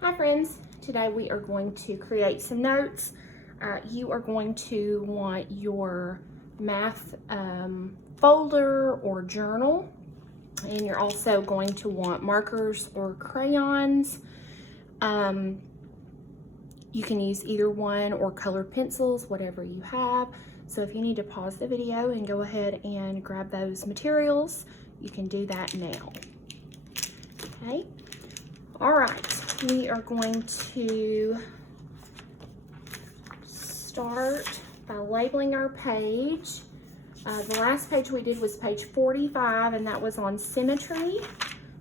Hi friends, today we are going to create some notes. You are going to want your math folder or journal, and you're also going to want markers or crayons. You can use either one or colored pencils, whatever you have. So if you need to pause the video and go ahead and grab those materials, you can do that now. Okay, all right. We are going to start by labeling our page. The last page we did was page 45, and that was on symmetry.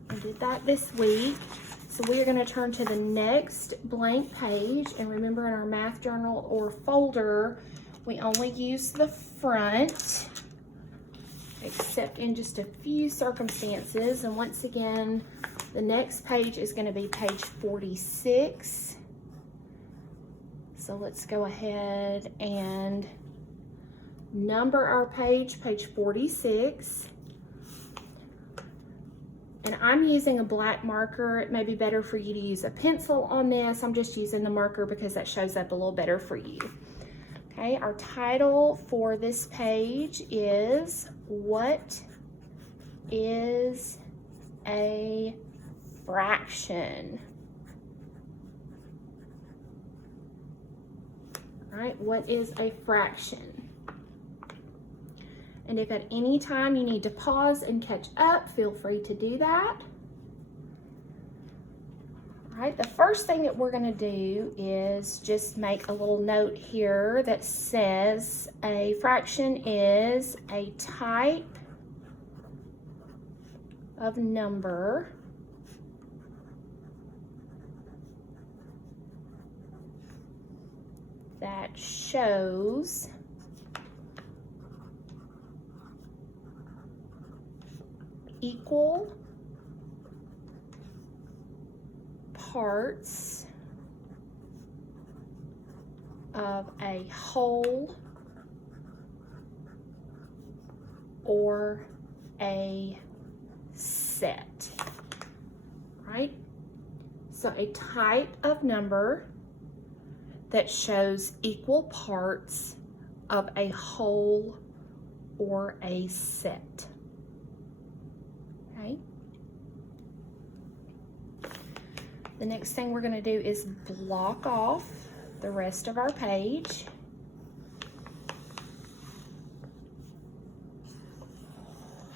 I did that this week. So we are going to turn to the next blank page, and remember, in our math journal or folder, we only use the front, except in just a few circumstances. And once again, the next page is going to be page 46. So let's go ahead and number our page 46. And I'm using a black marker. It may be better for you to use a pencil on this. I'm just using the marker because that shows up a little better for you. Okay, our title for this page is "What is a fraction?" All right, what is a fraction? And if at any time you need to pause and catch up, feel free to do that. All right, the first thing that we're going to do is just make a little note here that says a fraction is a type of number that shows equal parts of a whole or a set, right? So a type of number that shows equal parts of a whole or a set. Okay. The next thing we're going to do is block off the rest of our page.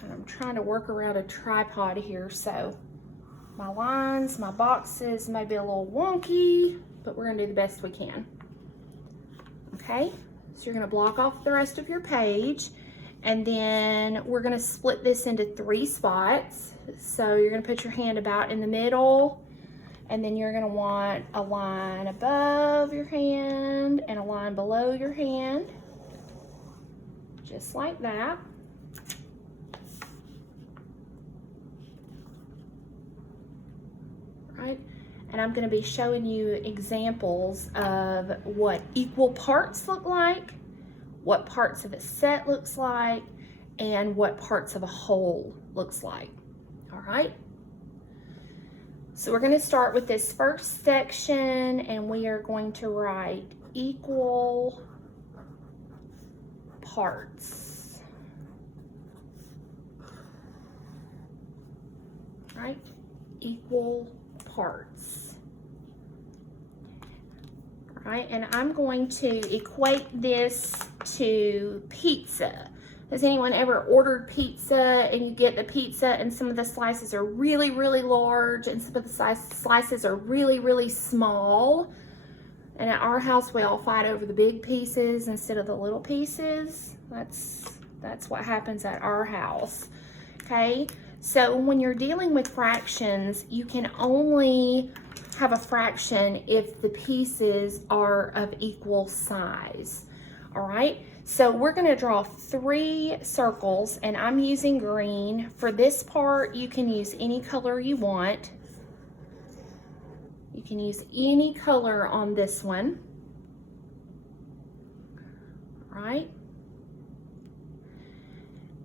And I'm trying to work around a tripod here, so my lines, my boxes may be a little wonky, but we're going to do the best we can. Okay, so you're going to block off the rest of your page, and then we're going to split this into 3 spots. So you're going to put your hand about in the middle, and then you're going to want a line above your hand and a line below your hand, just like that. Right? And I'm going to be showing you examples of what equal parts look like, what parts of a set looks like, and what parts of a whole looks like. All right? So we're going to start with this first section, and we are going to write equal parts. Right? Equal parts. All right, and I'm going to equate this to pizza. Has anyone ever ordered pizza and you get the pizza and some of the slices are really, really large and some of the slices are really, really small? And at our house, we all fight over the big pieces instead of the little pieces. That's what happens at our house, okay? So when you're dealing with fractions, you can only have a fraction if the pieces are of equal size, all right? So we're going to draw 3 circles, and I'm using green. For this part, you can use any color you want. You can use any color on this one, all right?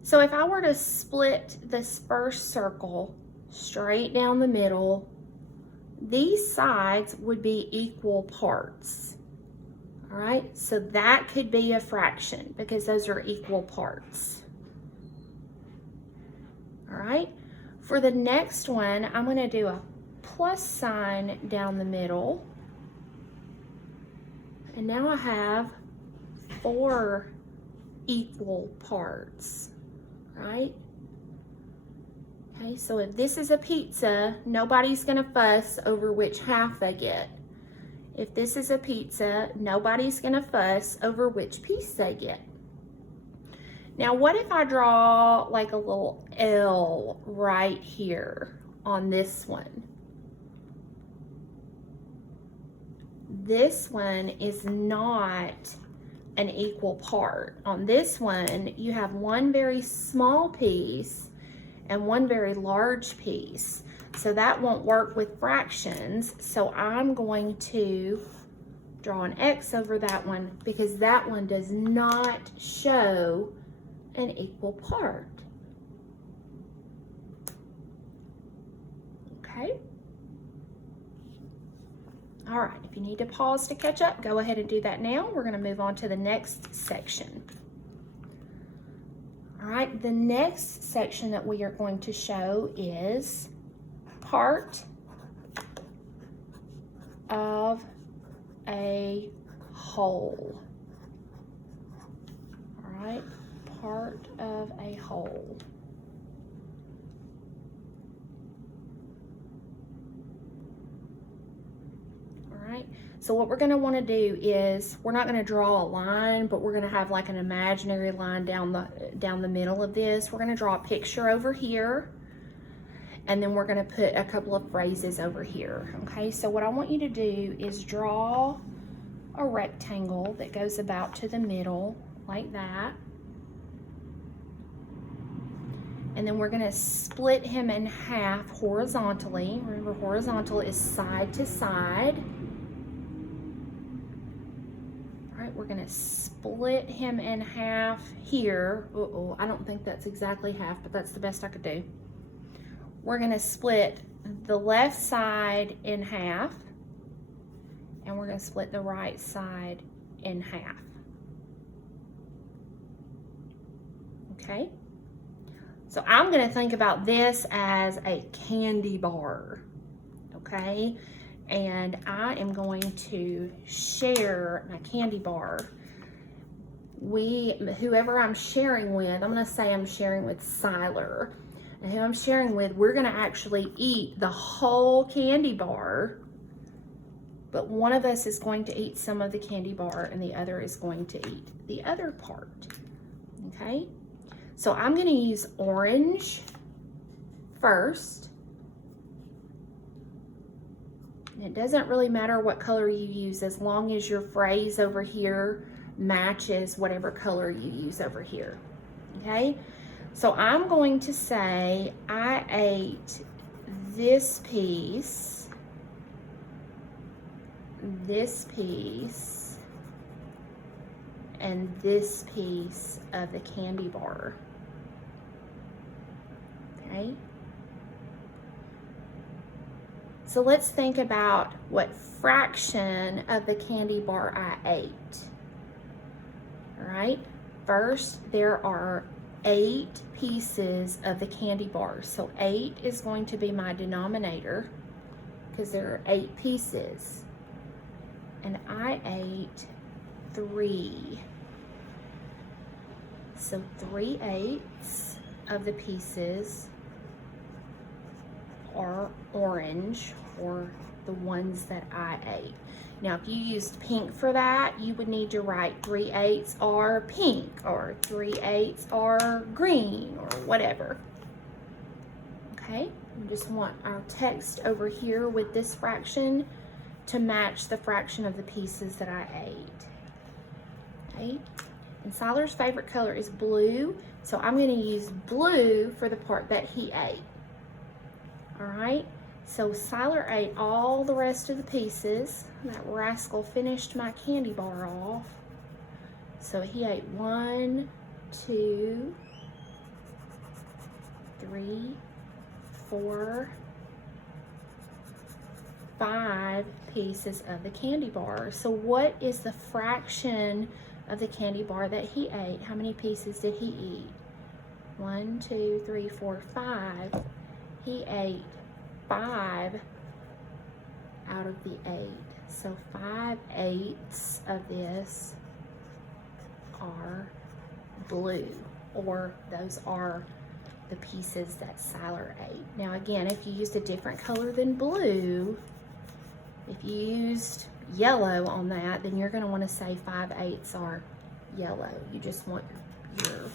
So if I were to split this first circle straight down the middle, these sides would be equal parts. All right, so that could be a fraction because those are equal parts. All right, for the next one, I'm going to do a plus sign down the middle. And now I have 4 equal parts, right? Okay, so if this is a pizza, nobody's gonna fuss over which half they get. If this is a pizza, nobody's gonna fuss over which piece they get. Now, what if I draw like a little L right here on this one? This one is not an equal part. On this one, you have one very small piece and one very large piece. So that won't work with fractions. So I'm going to draw an X over that one because that one does not show an equal part. Okay. All right, if you need to pause to catch up, go ahead and do that now. We're going to move on to the next section. All right, the next section that we are going to show is part of a whole. All right, part of a whole. So what we're going to want to do is, we're not going to draw a line, but we're going to have like an imaginary line down the middle of this. We're going to draw a picture over here, and then we're going to put a couple of phrases over here. Okay, so what I want you to do is draw a rectangle that goes about to the middle like that. And then we're going to split him in half horizontally. Remember, horizontal is side to side. We're going to split him in half here. Uh-oh, I don't think that's exactly half, but that's the best I could do. We're going to split the left side in half, and we're going to split the right side in half. Okay? So I'm going to think about this as a candy bar. Okay? And I am going to share my candy bar. Whoever I'm sharing with, I'm going to say I'm sharing with Siler. And who I'm sharing with, we're going to actually eat the whole candy bar. But one of us is going to eat some of the candy bar and the other is going to eat the other part. Okay? So I'm going to use orange first. It doesn't really matter what color you use as long as your phrase over here matches whatever color you use over here. Okay? So I'm going to say I ate this piece, and this piece of the candy bar. Okay? So let's think about what fraction of the candy bar I ate. All right, first there are 8 pieces of the candy bar. So 8 is going to be my denominator because there are 8 pieces. And I ate 3. So 3/8 of the pieces are orange, or the ones that I ate. Now, if you used pink for that, you would need to write 3/8 are pink, or 3/8 are green, or whatever. Okay, we just want our text over here with this fraction to match the fraction of the pieces that I ate. Okay, and Siler's favorite color is blue, so I'm going to use blue for the part that he ate. All right, so Siler ate all the rest of the pieces. That rascal finished my candy bar off. So he ate 1, 2, 3, 4, 5 pieces of the candy bar. So what is the fraction of the candy bar that he ate? How many pieces did he eat? 1, 2, 3, 4, 5. He ate 5 out of the 8. So 5/8 of this are blue, or those are the pieces that Siler ate. Now again, if you used a different color than blue, if you used yellow on that, then you're going to want to say 5/8 are yellow. You just want your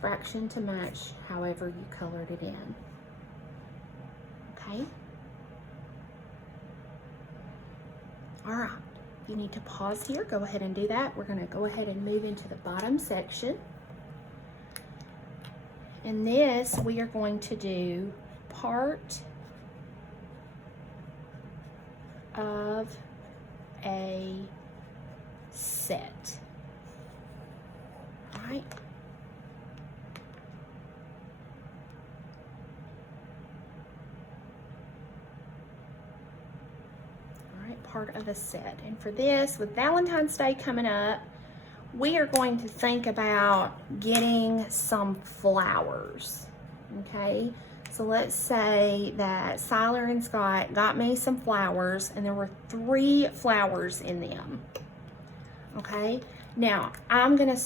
fraction to match however you colored it in. Okay? All right. If you need to pause here, go ahead and do that. We're going to go ahead and move into the bottom section. In this, we are going to do part of a set. All right. Part of a set. And for this, with Valentine's Day coming up, we are going to think about getting some flowers. Okay, so let's say that Siler and Scott got me some flowers, and there were 3 flowers in them. Okay, now I'm gonna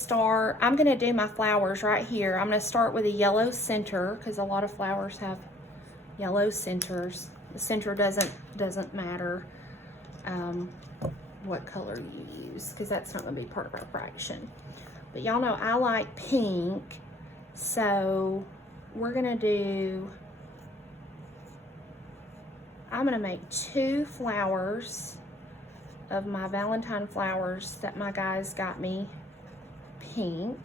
do my flowers right here. I'm gonna start with a yellow center, because a lot of flowers have yellow centers. The center doesn't matter what color you use, because that's not going to be part of our fraction. But y'all know I like pink, so we're going to do, I'm going to make 2 flowers of my Valentine flowers that my guys got me pink.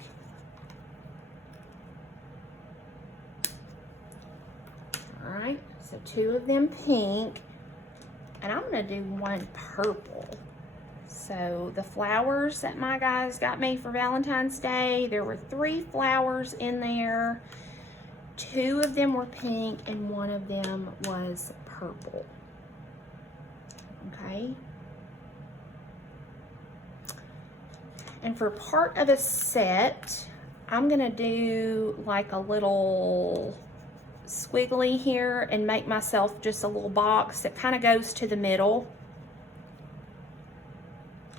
All right, so 2 of them pink. And I'm gonna do 1 purple. So the flowers that my guys got me for Valentine's Day, there were 3 flowers in there. 2 of them were pink and 1 of them was purple. Okay. And for part of a set, I'm gonna do like a little squiggly here and make myself just a little box that kind of goes to the middle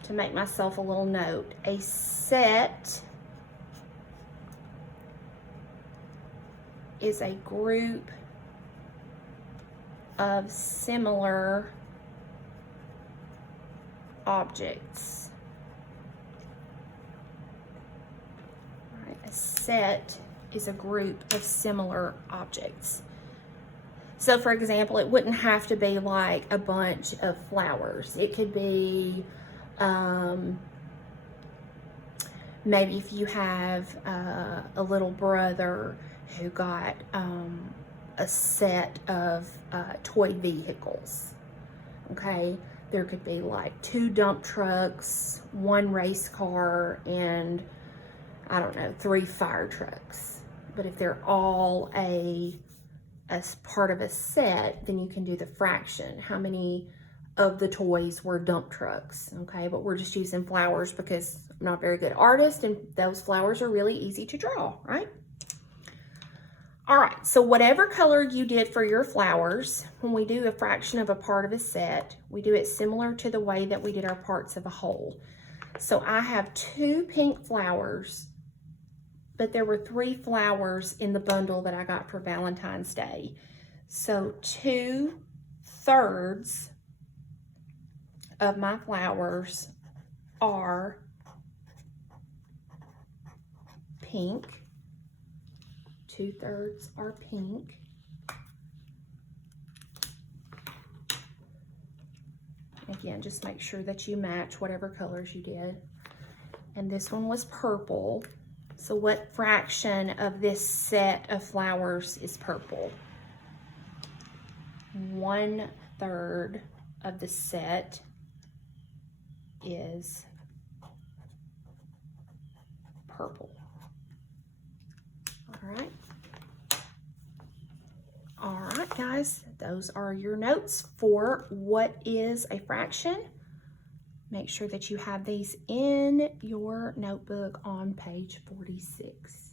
to make myself a little note. A set is a group of similar objects. All right, a set is a group of similar objects. So for example, it wouldn't have to be like a bunch of flowers. It could be maybe if you have a little brother who got a set of toy vehicles. Okay, there could be like 2 dump trucks, 1 race car, and I don't know, 3 fire trucks. But if they're all as part of a set, then you can do the fraction. How many of the toys were dump trucks? Okay, but we're just using flowers because I'm not a very good artist, and those flowers are really easy to draw, right? All right, so whatever color you did for your flowers, when we do a fraction of a part of a set, we do it similar to the way that we did our parts of a whole. So I have 2 pink flowers, but there were 3 flowers in the bundle that I got for Valentine's Day. So 2/3 of my flowers are pink. 2/3 are pink. Again, just make sure that you match whatever colors you did. And this one was purple. So what fraction of this set of flowers is purple? 1/3 of the set is purple. All right. All right, guys, those are your notes for what is a fraction. Make sure that you have these in your notebook on page 46.